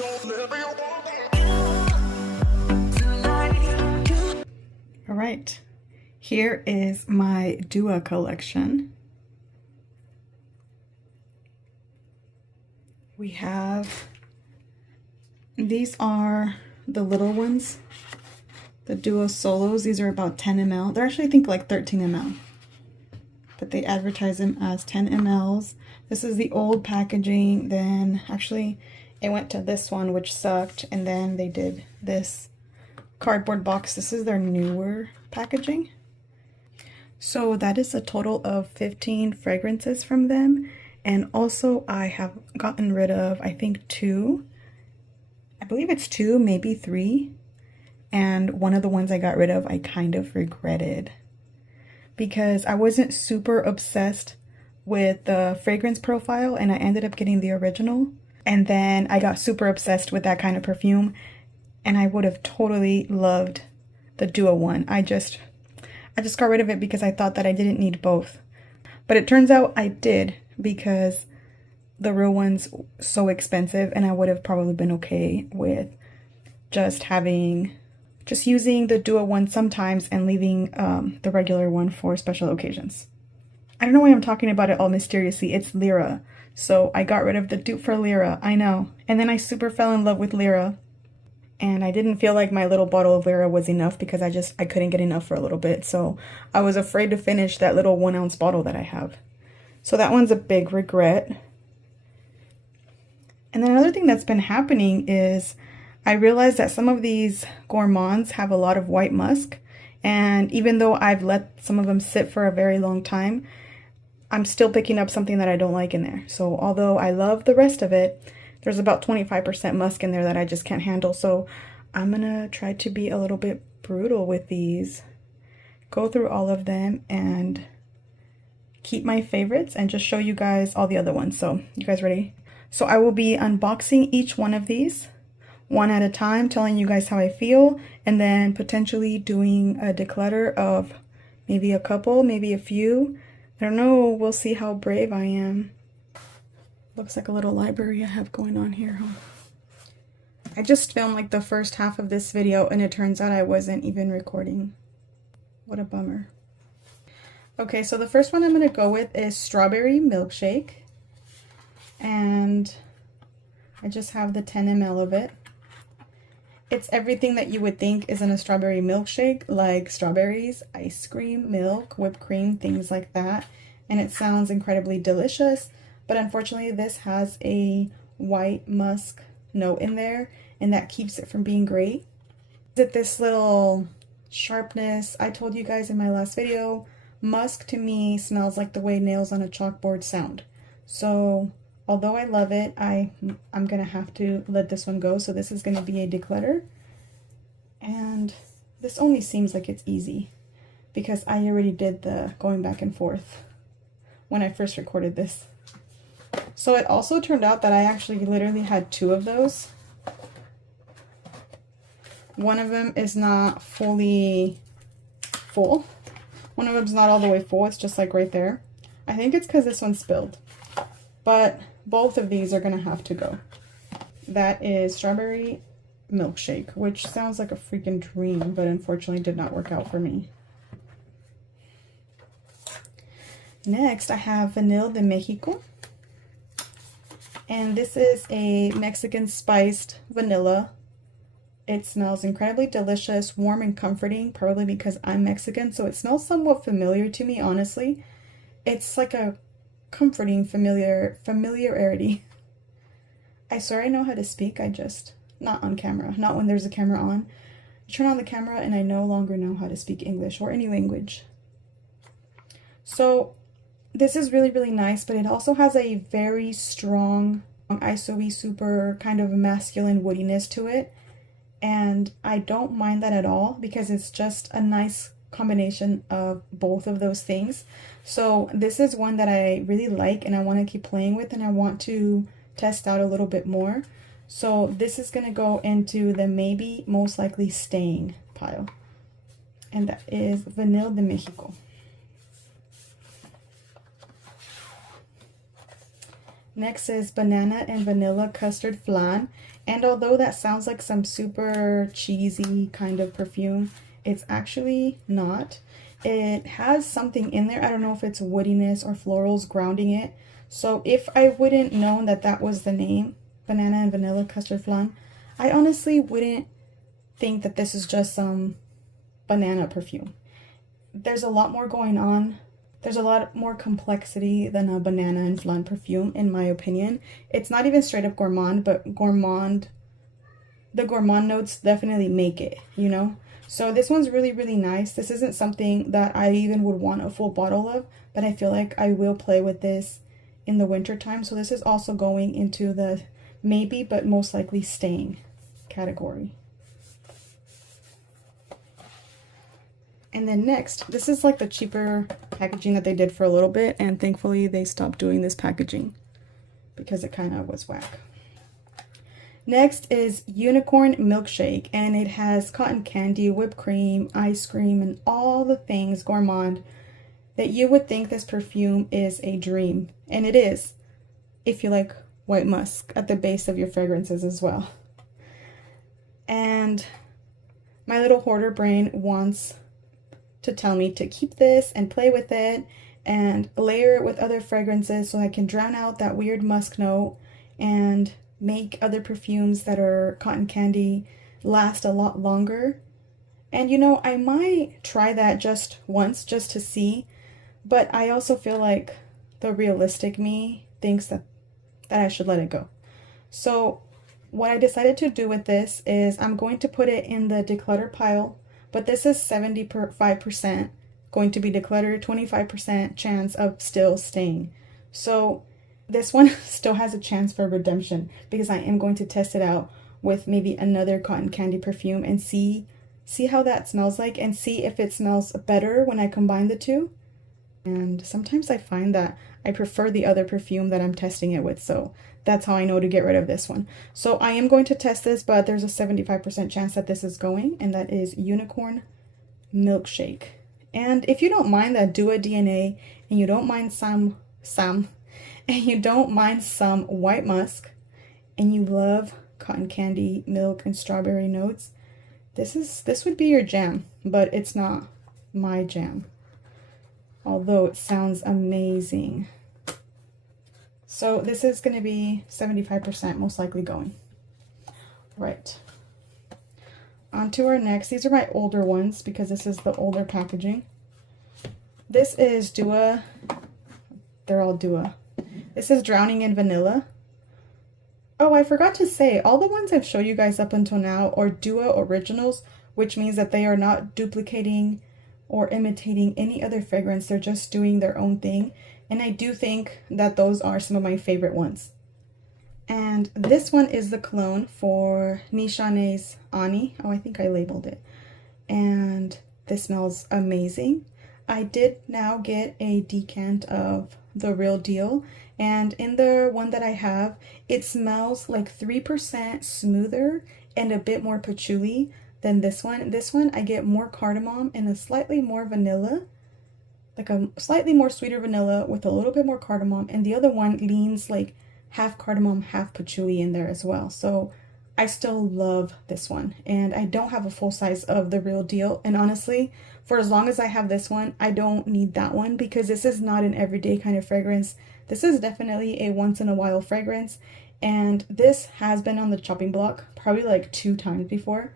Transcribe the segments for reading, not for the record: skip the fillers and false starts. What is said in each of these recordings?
All right, here is my Dua collection. We have, these are the little ones, the Dua Solos. These are about 10 ml. They're actually, I think, like 13 ml. But they advertise them as 10 mls. This is the old packaging. Then actually it went to this one, which sucked. And then they did this cardboard box. This is their newer packaging. So that is a total of 15 fragrances from them. And also I have gotten rid of, I think, 2. I believe it's 2, maybe 3. And one of the ones I got rid of, I kind of regretted, because I wasn't super obsessed with the fragrance profile and I ended up getting the original. And then I got super obsessed with that kind of perfume and I would have totally loved the Dua one. I just got rid of it because I thought that I didn't need both. But it turns out I did, because the real one's so expensive and I would have probably been okay with just using the Dua one sometimes and leaving the regular one for special occasions. I don't know why I'm talking about it all mysteriously. It's Lira. So I got rid of the dupe for Lira. I know. And then I super fell in love with Lira. And I didn't feel like my little bottle of Lira was enough because I couldn't get enough for a little bit. So I was afraid to finish that little 1 ounce bottle that I have. So that one's a big regret. And then another thing that's been happening is I realized that some of these gourmands have a lot of white musk. And even though I've let some of them sit for a very long time, I'm still picking up something that I don't like in there. So although I love the rest of it, there's about 25% musk in there that I just can't handle. So I'm gonna try to be a little bit brutal with these, go through all of them and keep my favorites and just show you guys all the other ones. So you guys ready? So I will be unboxing each one of these one at a time, telling you guys how I feel, and then potentially doing a declutter of maybe a couple, maybe a few. I don't know, we'll see how brave I am. Looks like a little library I have going on here, huh? I just filmed like the first half of this video and it turns out I wasn't even recording. What a bummer. Okay, so the first one I'm gonna go with is Strawberry Milkshake. And I just have the 10 ml of it. It's everything that you would think is in a strawberry milkshake, like strawberries, ice cream, milk, whipped cream, things like that. And it sounds incredibly delicious, but unfortunately this has a white musk note in there and that keeps it from being great. This little sharpness, I told you guys in my last video, musk to me smells like the way nails on a chalkboard sound. So although I love it, I'm gonna have to let this one go. So this is gonna be a declutter. And this only seems like it's easy because I already did the going back and forth when I first recorded this. So it also turned out that I actually literally had 2 of those. One of them is not fully full. One of them's not all the way full. It's just like right there. I think it's because this one spilled. But both of these are gonna have to go. That is Strawberry Milkshake, which sounds like a freaking dream, but unfortunately did not work out for me. Next, I have Vanilla de Mexico. And this is a Mexican spiced vanilla. It smells incredibly delicious, warm and comforting, probably because I'm Mexican, so it smells somewhat familiar to me, honestly. It's like a comforting familiarity. I swear I know how to speak, I just, not on camera, not when there's a camera on. I turn on the camera and I no longer know how to speak English or any language. So this is really, really nice, but it also has a very strong, iso-y, super kind of masculine woodiness to it. And I don't mind that at all because it's just a nice combination of both of those things. So this is one that I really like and I want to keep playing with and I want to test out a little bit more. So this is going to go into the maybe most likely staying pile. And that is Vanilla de Mexico. Next is Banana and Vanilla Custard Flan. And although that sounds like some super cheesy kind of perfume, it's actually not. It has something in there. I don't know if it's woodiness or florals grounding it. So if I wouldn't known that that was the name, banana and vanilla custard flan, I honestly wouldn't think that this is just some banana perfume. There's a lot more going on. There's a lot more complexity than a banana and flan perfume, in my opinion. It's not even straight up gourmand, but gourmand, the gourmand notes definitely make it, you know? So this one's really, really nice. This isn't something that I even would want a full bottle of, but I feel like I will play with this in the winter time. So this is also going into the maybe, but most likely staying category. And then next, this is like the cheaper packaging that they did for a little bit, and thankfully they stopped doing this packaging because it kind of was whack. Next is Unicorn Milkshake, and it has cotton candy, whipped cream, ice cream, and all the things gourmand that you would think this perfume is a dream. And it is, if you like white musk at the base of your fragrances as well. And my little hoarder brain wants to tell me to keep this and play with it and layer it with other fragrances so I can drown out that weird musk note and make other perfumes that are cotton candy last a lot longer. And you know, I might try that just once just to see, but I also feel like the realistic me thinks that I should let it go. So what I decided to do with this is I'm going to put it in the declutter pile. But this is 75% going to be decluttered, 25% chance of still staying. So this one still has a chance for redemption because I am going to test it out with maybe another cotton candy perfume and see how that smells like, and see if it smells better when I combine the two. And sometimes I find that I prefer the other perfume that I'm testing it with, so that's how I know to get rid of this one. So I am going to test this, but there's a 75% chance that this is going, and that is Unicorn Milkshake. And if you don't mind that Dua DNA, and you don't mind some white musk, and you love cotton candy, milk, and strawberry notes, this would be your jam, but it's not my jam. Although it sounds amazing. So this is going to be 75% most likely going. Right. On to our next. These are my older ones because this is the older packaging. This is Dua. They're all Dua. This is Drowning in Vanilla. Oh, I forgot to say, all the ones I've showed you guys up until now are Dua originals, which means that they are not duplicating or imitating any other fragrance. They're just doing their own thing. And I do think that those are some of my favorite ones. And this one is the cologne for Nishane's Ani. Oh, I think I labeled it. And this smells amazing. I did now get a decant of the real deal. And in the one that I have, it smells like 3% smoother and a bit more patchouli than this one. This one, I get more cardamom and a slightly more vanilla. Like a slightly more sweeter vanilla with a little bit more cardamom, and the other one leans like half cardamom, half patchouli in there as well. So I still love this one, and I don't have a full size of the real deal. And honestly, for as long as I have this one, I don't need that one because this is not an everyday kind of fragrance. This is definitely a once in a while fragrance, and this has been on the chopping block probably like 2 times before,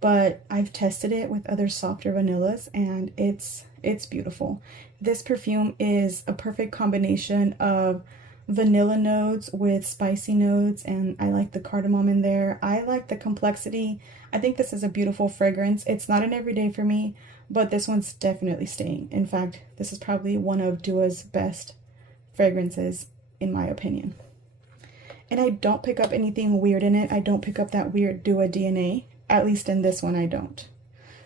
but I've tested it with other softer vanillas and it's beautiful. This perfume is a perfect combination of vanilla notes with spicy notes, and I like the cardamom in there. I like the complexity. I think this is a beautiful fragrance. It's not an everyday for me, but this one's definitely staying. In fact, this is probably one of Dua's best fragrances in my opinion. And I don't pick up anything weird in it. I don't pick up that weird Dua DNA. At least in this one I don't.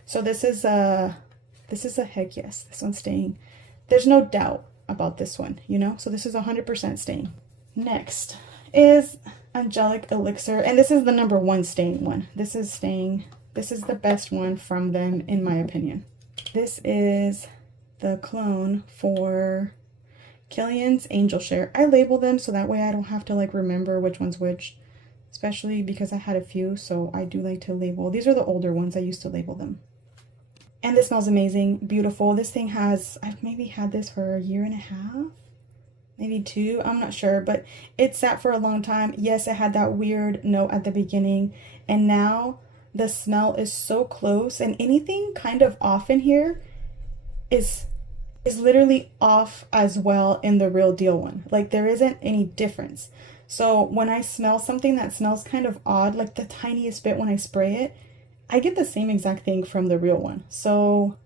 So this is a heck yes. This one's staying. There's no doubt about this one, you know? So this is 100% staying. Next is Angelic Elixir, and this is the #1 staying one. This is staying. This is the best one from them in my opinion. This is the clone for Killian's Angel Share. I label them so that way I don't have to like remember which one's which. especially because I had a few, so I do like to label. These are the older ones. I used to label them. And this smells amazing, beautiful. This thing has, I've maybe had this for a year and a half, maybe 2, I'm not sure, but it sat for a long time. Yes, it had that weird note at the beginning, and now the smell is so close, and anything kind of off in here is literally off as well in the real deal one. Like, there isn't any difference. So when I smell something that smells kind of odd, like the tiniest bit when I spray it, I get the same exact thing from the real one. So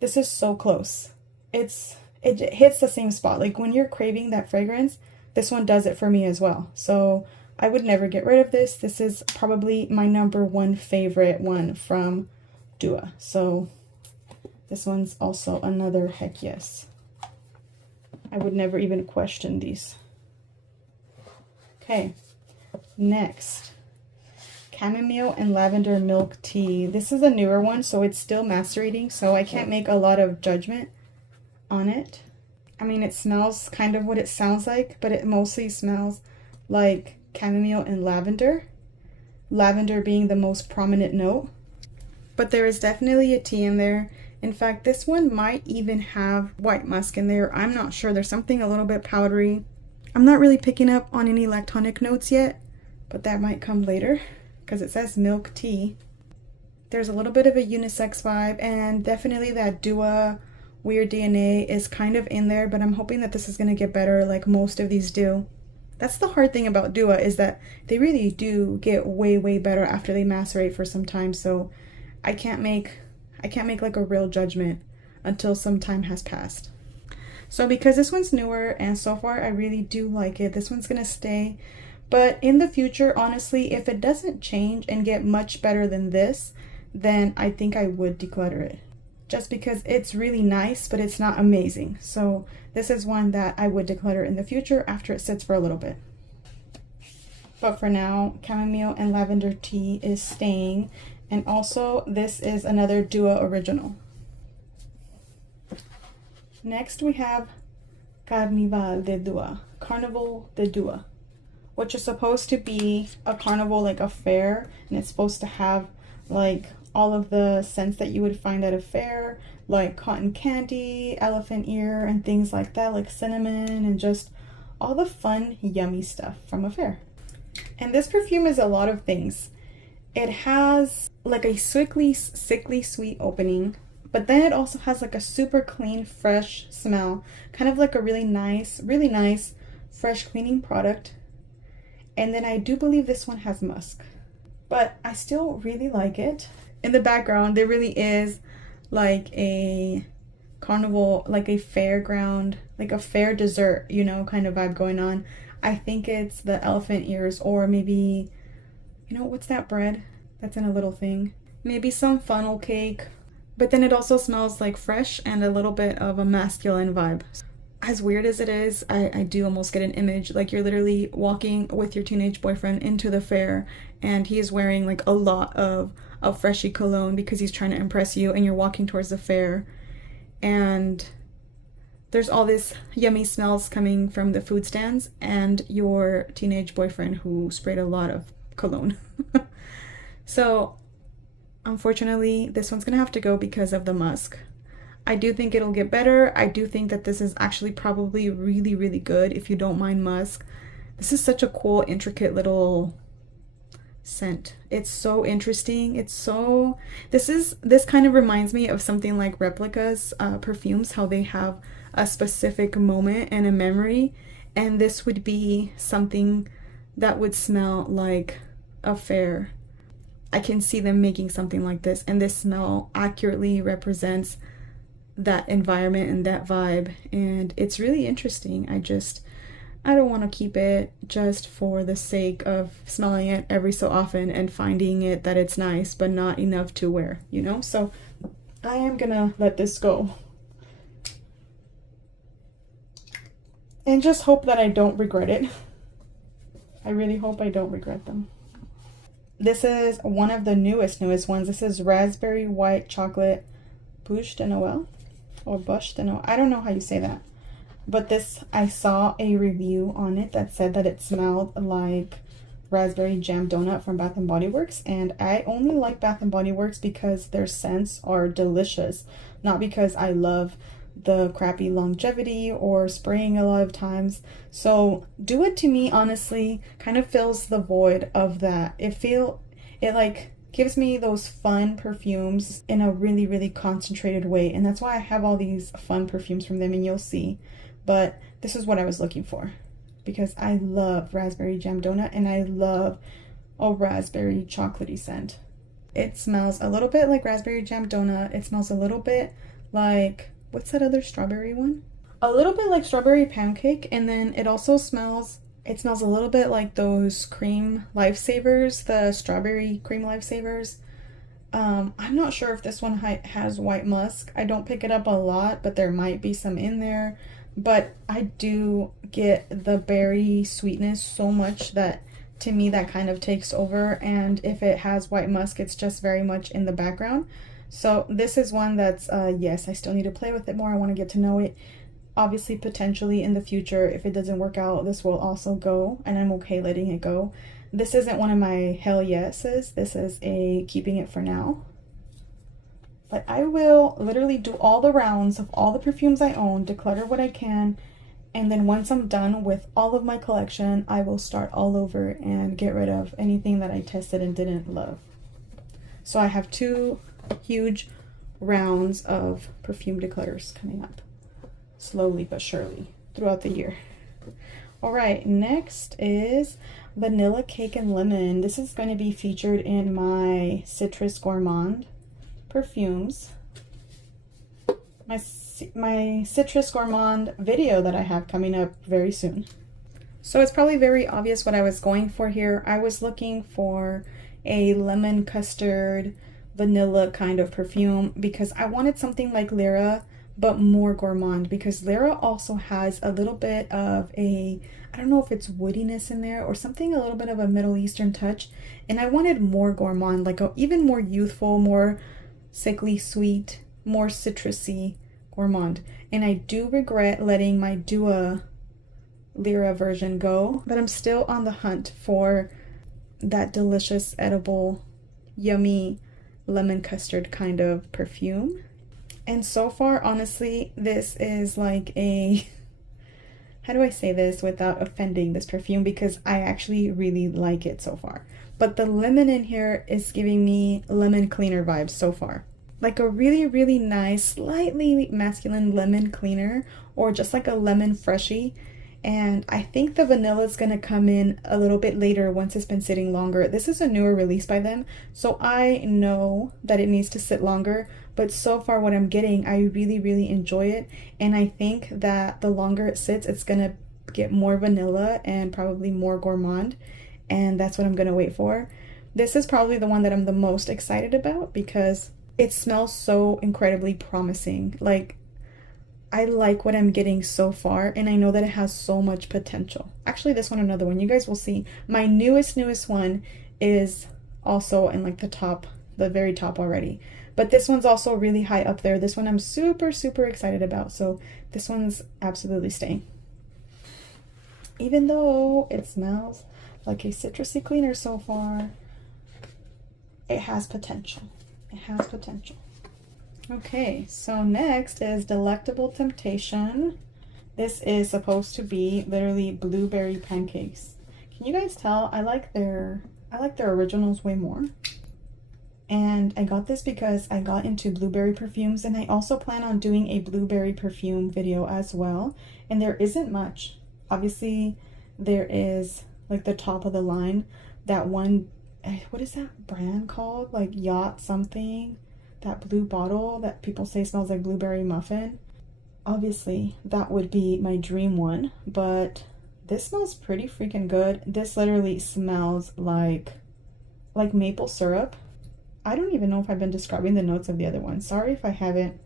this is so close. It hits the same spot. Like when you're craving that fragrance, this one does it for me as well. So I would never get rid of this. This is probably my #1 favorite one from Dua. So this one's also another heck yes. I would never even question these. Okay, next. Chamomile and lavender milk tea. This is a newer one, so it's still macerating, so I can't make a lot of judgment on it. I mean, it smells kind of what it sounds like, but it mostly smells like chamomile and lavender. Lavender being the most prominent note. But there is definitely a tea in there. In fact, this one might even have white musk in there. I'm not sure. There's something a little bit powdery. I'm not really picking up on any lactonic notes yet, but that might come later, because it says milk tea. There's a little bit of a unisex vibe, and definitely that Dua weird DNA is kind of in there, but I'm hoping that this is going to get better like most of these do. That's the hard thing about Dua, is that they really do get way better after they macerate for some time, so I can't make like a real judgment until some time has passed. So because this one's newer and so far I really do like it, this one's going to stay. But in the future, honestly, if it doesn't change and get much better than this, then I think I would declutter it. Just because it's really nice, but it's not amazing. So this is one that I would declutter in the future after it sits for a little bit. But for now, chamomile and lavender tea is staying. And also, this is another Dua original. Next, we have Carnival de Dua, Carnival de Dua, which is supposed to be a carnival, like a fair, and it's supposed to have like all of the scents that you would find at a fair, like cotton candy, elephant ear, and things like that, like cinnamon, and just all the fun, yummy stuff from a fair. And this perfume is a lot of things. It has like a sickly sweet opening, but then it also has like a super clean, fresh smell, kind of like a really nice, fresh cleaning product. And then I do believe this one has musk, but I still really like it. In the background, there really is like a carnival, like a fairground, like a fair dessert, you know, kind of vibe going on. I think it's the elephant ears, or maybe, you know, what's that bread that's in a little thing? Maybe some funnel cake. But then it also smells like fresh and a little bit of a masculine vibe. As weird as it is, I do almost get an image like you're literally walking with your teenage boyfriend into the fair, and he is wearing like a lot of freshy cologne because he's trying to impress you, and you're walking towards the fair, and there's all this yummy smells coming from the food stands and your teenage boyfriend who sprayed a lot of cologne. So unfortunately, this one's gonna have to go because of the musk. I do think it'll get better. I do think that this is actually probably really good if you don't mind musk. This is such a cool, intricate little scent. It's so interesting. This kind of reminds me of something like Replica's perfumes, how they have a specific moment and a memory, and this would be something that would smell like a fair. I can see them making something like this, and this smell accurately represents that environment and that vibe, and it's really interesting. I don't want to keep it just for the sake of smelling it every so often and finding it that it's nice but not enough to wear, you know? So I am gonna let this go and just hope that I don't regret it. I really hope I don't regret them. This is one of the newest ones. This is raspberry white chocolate bûche de Noël, or bûche de Noël. I don't know how you say that. But this, I saw a review on it that said that it smelled like raspberry jam donut from Bath and Body Works, and I only like Bath and Body Works because their scents are delicious, not because I love the crappy longevity or spraying a lot of times. So Do It To Me honestly kind of fills the void of that. It like gives me those fun perfumes in a really, really concentrated way, and that's why I have all these fun perfumes from them, and you'll see. But this is what I was looking for, because I love raspberry jam donut and I love a raspberry chocolatey scent. It smells a little bit like raspberry jam donut. It smells a little bit like, what's that other strawberry one? A little bit like strawberry pancake, and then it also smells a little bit like those cream lifesavers, the strawberry cream lifesavers. I'm not sure if this one has white musk. I don't pick it up a lot, but there might be some in there. But I do get the berry sweetness so much that to me that kind of takes over, and if it has white musk, it's just very much in the background. So this is one that's yes, I still need to play with it more. I want to get to know it. Obviously, potentially in the future, if it doesn't work out, this will also go, and I'm okay letting it go. This isn't one of my hell yeses. This is a keeping it for now. But I will literally do all the rounds of all the perfumes I own, declutter what I can, and then once I'm done with all of my collection, I will start all over and get rid of anything that I tested and didn't love. So I have 2 huge rounds of perfume declutters coming up, slowly but surely throughout the year. All right, next is vanilla cake and lemon. This is going to be featured in my Citrus Gourmand perfumes, my Citrus Gourmand video that I have coming up very soon. So it's probably very obvious what I was going for here. I was looking for a lemon custard vanilla kind of perfume because I wanted something like Lyra but more gourmand, because Lyra also has a little bit of a, I don't know if it's woodiness in there or something, a little bit of a Middle Eastern touch, and I wanted more gourmand, like even more youthful, more sickly sweet, more citrusy gourmand. And I do regret letting my Dua Lyra version go, but I'm still on the hunt for that delicious, edible, yummy lemon custard kind of perfume. And so far, honestly, this is like a, how do I say this without offending this perfume, because I actually really like it so far. But the lemon in here is giving me lemon cleaner vibes so far. Like a really, really nice, slightly masculine lemon cleaner, or just like a lemon freshie. And I think the vanilla is going to come in a little bit later once it's been sitting longer. This is a newer release by them, so I know that it needs to sit longer. But so far what I'm getting, I really, really enjoy it. And I think that the longer it sits, it's going to get more vanilla and probably more gourmand. And that's what I'm going to wait for. This is probably the one that I'm the most excited about because it smells so incredibly promising. Like, I like what I'm getting so far, and I know that it has so much potential. Actually, this one, another one, you guys will see. My newest one is also in like the very top already. But this one's also really high up there. This one I'm super, super excited about. So this one's absolutely staying. Even though it smells like a citrusy cleaner so far, it has potential. It has potential. Okay, so next is Delectable Temptation. This is supposed to be literally blueberry pancakes. Can you guys tell? I like their originals way more. And I got this because I got into blueberry perfumes, and I also plan on doing a blueberry perfume video as well. And there isn't much. Obviously, there is like the top of the line, that one, what is that brand called? Like Yacht something. That blue bottle that people say smells like blueberry muffin. Obviously, that would be my dream one, but this smells pretty freaking good. This literally smells like maple syrup. I don't even know if I've been describing the notes of the other one. Sorry if I haven't.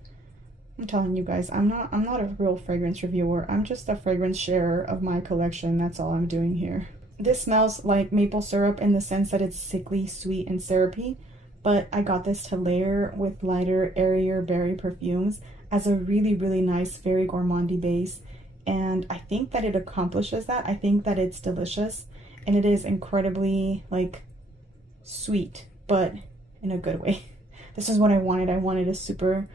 I'm telling you guys, I'm not a real fragrance reviewer. I'm just a fragrance sharer of my collection. That's all I'm doing here. This smells like maple syrup in the sense that it's sickly sweet and syrupy. But I got this to layer with lighter, airier berry perfumes as a really, really nice, very gourmandy base. And I think that it accomplishes that. I think that it's delicious. and it is incredibly like sweet, but in a good way. This is what I wanted. I wanted a super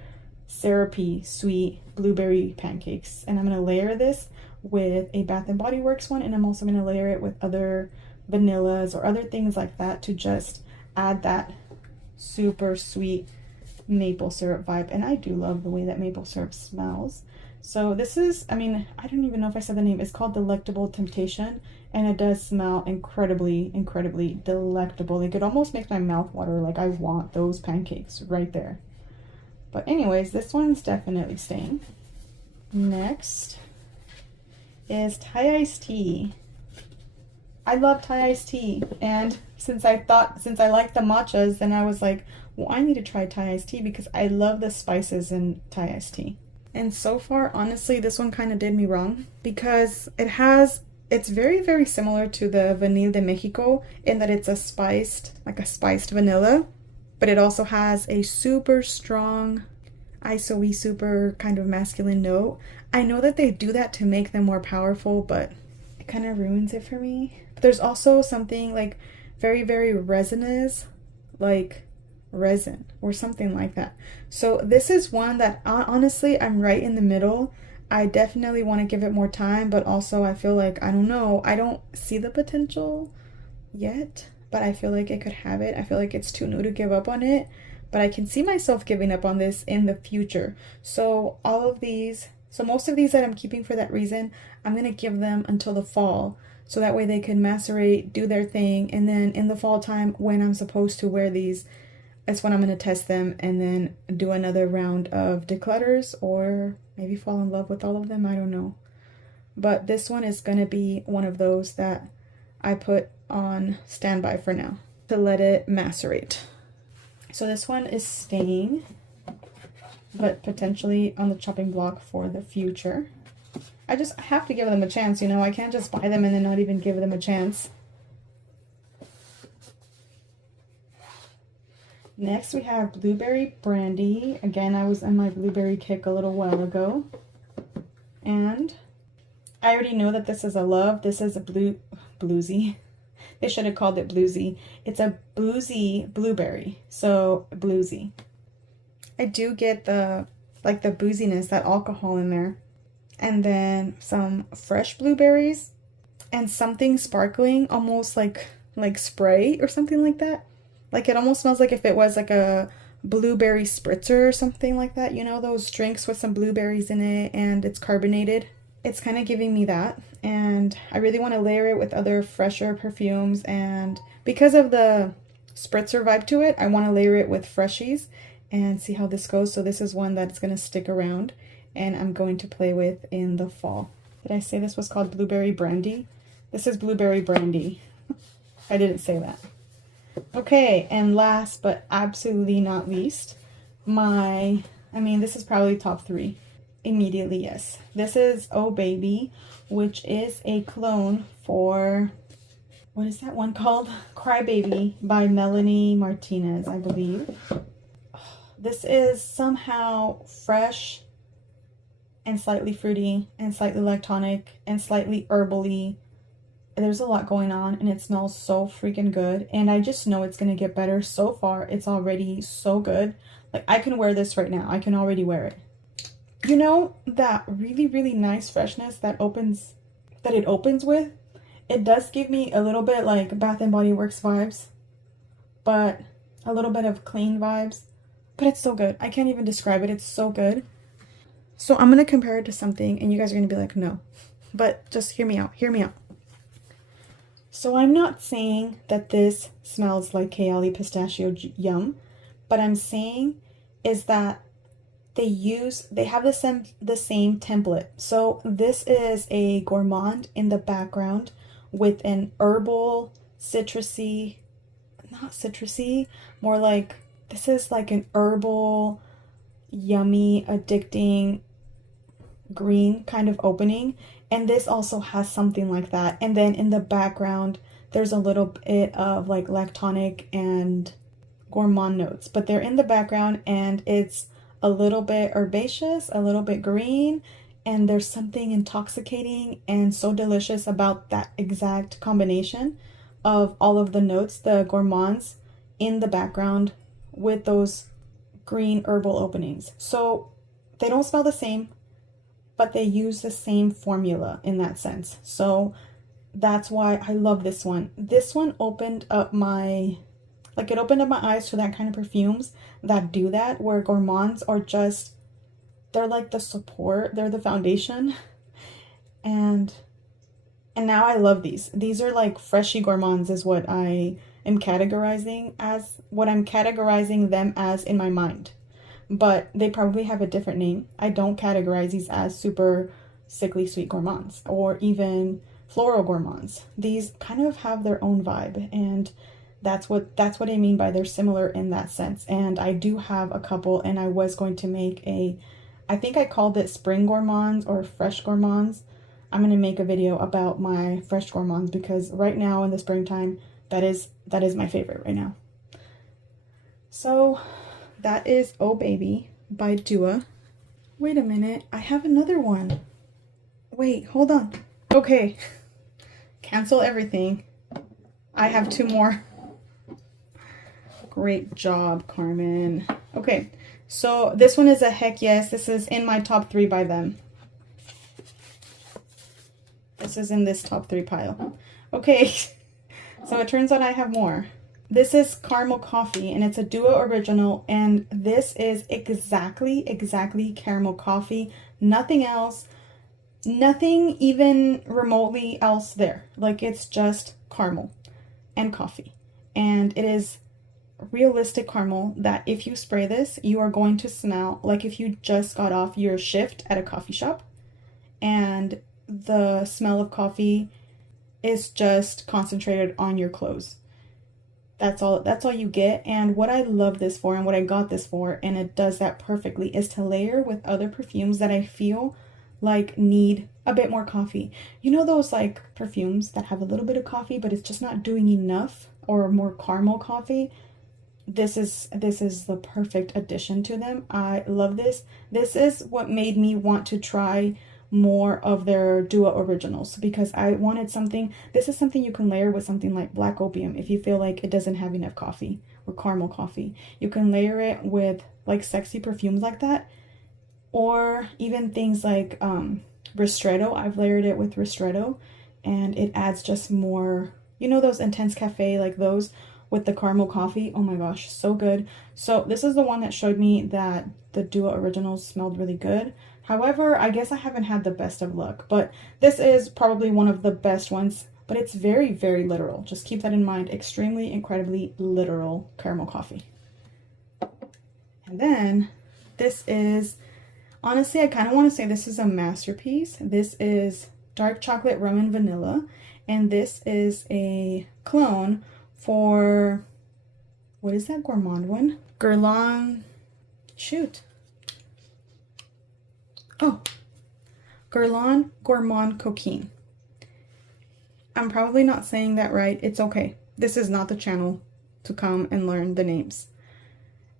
syrupy, sweet blueberry pancakes, and I'm gonna layer this with a Bath and Body Works one, and I'm also gonna layer it with other vanillas or other things like that to just add that super sweet maple syrup vibe. And I do love the way that maple syrup smells. So this is, I mean, I don't even know if I said the name. It's called Delectable Temptation, and it does smell incredibly, incredibly delectable. Like, it almost makes my mouth water. Like, I want those pancakes right there. But anyways, this one's definitely staying. Next is Thai iced tea. I love Thai iced tea, and since I like the matchas, then I was like, well, I need to try Thai iced tea because I love the spices in Thai iced tea. And so far, honestly, this one kind of did me wrong because it's very, very similar to the Vanille de Mexico in that it's a spiced vanilla, but it also has a super strong, iso-y, super kind of masculine note. I know that they do that to make them more powerful, but it kind of ruins it for me. But there's also something like very, very resinous, like resin or something like that. So this is one that honestly, I'm right in the middle. I definitely want to give it more time, but also I feel like, I don't know, I don't see the potential yet, but I feel like it could have it. I feel like it's too new to give up on it, but I can see myself giving up on this in the future. So most of these that I'm keeping for that reason, I'm going to give them until the fall. So that way they can macerate, do their thing, and then in the fall time when I'm supposed to wear these, that's when I'm going to test them and then do another round of declutters, or maybe fall in love with all of them. I don't know. But this one is going to be one of those that I put on standby for now to let it macerate. So this one is staying, but potentially on the chopping block for the future. I have to give them a chance, you know. I can't just buy them and then not even give them a chance. Next we have Blueberry Brandy. Again, I was on my blueberry kick a little while ago. And I already know that this is a love. This is a bluesy. They should have called it bluesy. It's a boozy blueberry. So bluesy. I do get the booziness, that alcohol in there. And then some fresh blueberries and something sparkling, almost like spray or something like that. Like, it almost smells like if it was like a blueberry spritzer or something like that. You know, those drinks with some blueberries in it and it's carbonated. It's kind of giving me that. And I really want to layer it with other fresher perfumes. And because of the spritzer vibe to it, I want to layer it with freshies and see how this goes. So this is one that's going to stick around and I'm going to play with in the fall. Did I say this was called Blueberry Brandy? This is Blueberry Brandy. I didn't say that. Okay, and last but absolutely not least, this is probably top 3. Immediately, yes. This is Oh Baby, which is a clone for, what is that one called? Cry Baby by Melanie Martinez, I believe. This is somehow fresh and slightly fruity and slightly lactonic and slightly herbally. There's a lot going on and it smells so freaking good, and I just know it's gonna get better. So far it's already so good. Like, I can wear this right now. I can already wear it. You know, that really, really nice freshness that it opens with, it does give me a little bit like Bath and Body Works vibes, but a little bit of clean vibes. But it's so good. I can't even describe it. It's so good. So I'm gonna compare it to something and you guys are gonna be like, no, but just hear me out. Hear me out. So I'm not saying that this smells like Kayali Pistachio Yum, but I'm saying is that they have the same template. So this is a gourmand in the background with an herbal, citrusy, not citrusy, more like, this is like an herbal, yummy, addicting, green kind of opening. And this also has something like that. And then in the background, there's a little bit of like lactonic and gourmand notes, but they're in the background and it's a little bit herbaceous, a little bit green, And there's something intoxicating and so delicious about that exact combination of all of the notes, the gourmands in the background with those green herbal openings. So they don't smell the same, but they use the same formula in that sense. So that's why I love this one. This one opened up my, like it opened up my eyes to that kind of perfumes that do that, where gourmands are just, they're like the support, they're the foundation. And now I love these. These are like freshy gourmands is what I am categorizing as, what I'm categorizing them as in my mind. But they probably have a different name. I don't categorize these as super sickly sweet gourmands or even floral gourmands. These kind of have their own vibe, and that's what I mean by they're similar in that sense. And I do have a couple, and I was going to make a, I think I called it spring gourmands or fresh gourmands. I'm going to make a video about my fresh gourmands because right now in the springtime, that is my favorite right now. So that is Oh Baby by Dua. Wait a minute, I have another one. Wait, hold on. Okay, cancel everything. I have two more. Great job, Carmen. Okay, so this one is a heck yes. This is in my top 3 by them. This is in this top 3 pile. Okay, so it turns out I have more. This is caramel coffee, and it's a Dua original, and this is exactly caramel coffee. Nothing else, nothing even remotely else there. Like, it's just caramel and coffee, and it is realistic caramel that if you spray this, you are going to smell like if you just got off your shift at a coffee shop, and the smell of coffee is just concentrated on your clothes. That's all you get. And what I love this for, and what I got this for, and it does that perfectly, is to layer with other perfumes that I feel like need a bit more coffee. You know those like perfumes that have a little bit of coffee but it's just not doing enough, or more caramel coffee? This is the perfect addition to them. I love this. This is what made me want to try more of their Dua originals, because I wanted something. This is something you can layer with something like black opium if you feel like it doesn't have enough coffee, or caramel coffee. You can layer it with like sexy perfumes like that, or even things like ristretto. I've layered it with ristretto, and it adds just more, you know, those intense cafe, like those with the caramel coffee. Oh my gosh, so good. So this is the one that showed me that the Dua originals smelled really good. However, I guess I haven't had the best of luck, but this is probably one of the best ones, but it's very literal. Just keep that in mind. Extremely, incredibly literal caramel coffee. And then this is, honestly, I kind of want to say this is a masterpiece. This is dark chocolate rum and vanilla, and this is a clone for, what is that gourmand one? Guerlain, shoot. Oh, Guerlain Gourmand Coquine. I'm probably not saying that right. It's okay. This is not the channel to come and learn the names.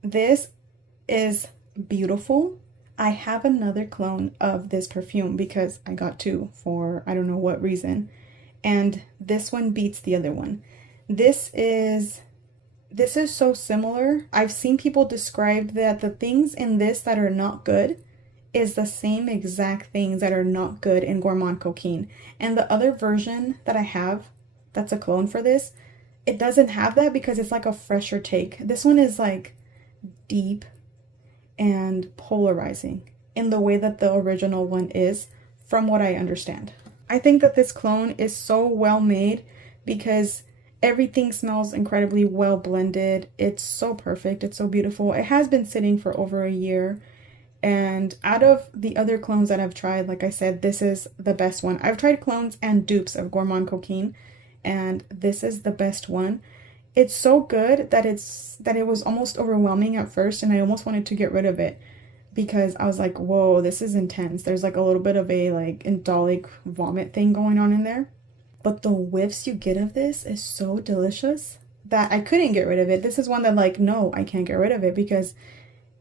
This is beautiful. I have another clone of this perfume because I got 2 for I don't know what reason. And this one beats the other one. This is so similar. I've seen people describe that the things in this that are not good is the same exact things that are not good in Gourmand Coquine. And the other version that I have, that's a clone for this, it doesn't have that because it's like a fresher take. This one is like deep and polarizing in the way that the original one is, from what I understand. I think that this clone is so well made because everything smells incredibly well blended. It's so perfect. It's so beautiful. It has been sitting for over a year. And out of the other clones that I've tried, like I said, this is the best one. I've tried clones and dupes of Gourmand Coquine, and this is the best one. It's so good that it was almost overwhelming at first, and I almost wanted to get rid of it because I was like, whoa, this is intense. There's like a little bit of a like indolic vomit thing going on in there. But the whiffs you get of this is so delicious that I couldn't get rid of it. This is one that like, no, I can't get rid of it because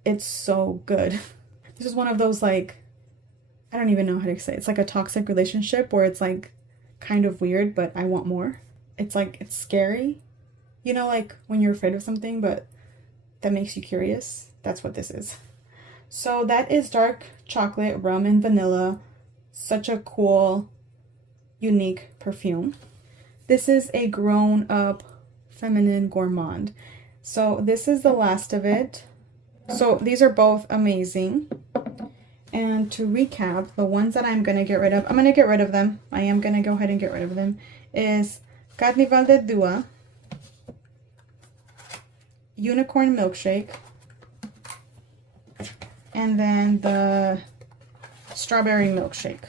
it's so good. This is one of those like, I don't even know how to say it. It's like a toxic relationship where it's like kind of weird, but I want more. It's like, it's scary. You know, like when you're afraid of something, but that makes you curious. That's what this is. So that is dark chocolate, rum, and vanilla. Such a cool, unique perfume. This is a grown-up feminine gourmand. So this is the last of it. So these are both amazing. And to recap, the ones that I'm going to get rid of, I'm going to get rid of them. I am going to go ahead and get rid of them. Is Carnival de Dua, Unicorn Milkshake, and then the Strawberry Milkshake.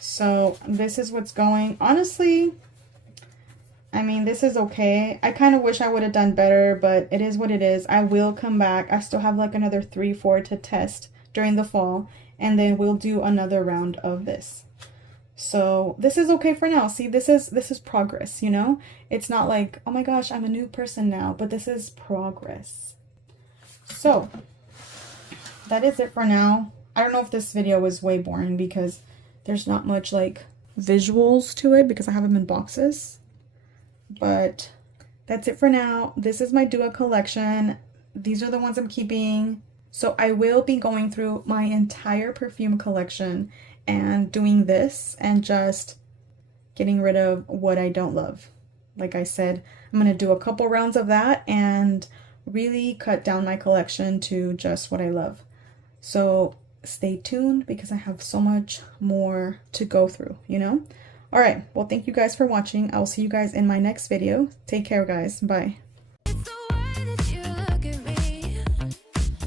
So this is what's going. Honestly, I mean, this is okay. I kind of wish I would have done better, but it is what it is. I will come back. I still have like another 3-4 to test during the fall, and then we'll do another round of this. So this is okay for now. See, this is progress, you know? It's not like, oh my gosh, I'm a new person now, but this is progress. So that is it for now. I don't know if this video was way boring because there's not much like visuals to it because I have them in boxes. But that's it for now. This is my Dua collection. These are the ones I'm keeping. So I will be going through my entire perfume collection and doing this and just getting rid of what I don't love. Like I said, I'm going to do a couple rounds of that and really cut down my collection to just what I love. So stay tuned because I have so much more to go through, you know? All right. Well, thank you guys for watching. I'll see you guys in my next video. Take care, guys. Bye.